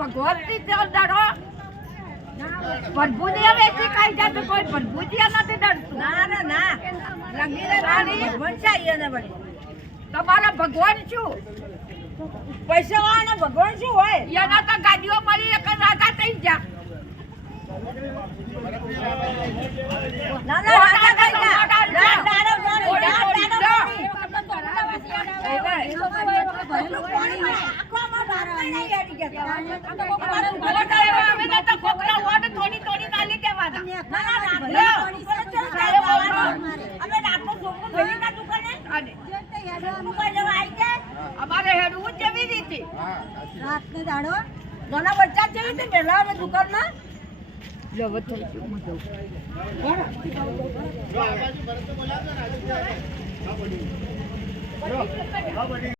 ભગવતથી જ ડરો. ભરભુજીએ વેચી ખાઈ જાય તો કોઈ ભરભુજીએ નથી ડરતું. ના ના ના રંગીને રાણી ભગવાન છે અહીંયા વળી. તમારો ભગવાન શું પૈસા વાળાને ભગવાન શું હોય એના તો ગાડીઓ મળી એક જ રાજા થઈ ગયા ના ના રાજા થઈ. એટલું જ ચાલુ કરવાનું. અમારે હેડવું કેવી રીતે રાતનો દાડો નાના બચ્ચા જેવી રીતે પહેલા અમે દુકાનમાં જો આ બાજુ ભરત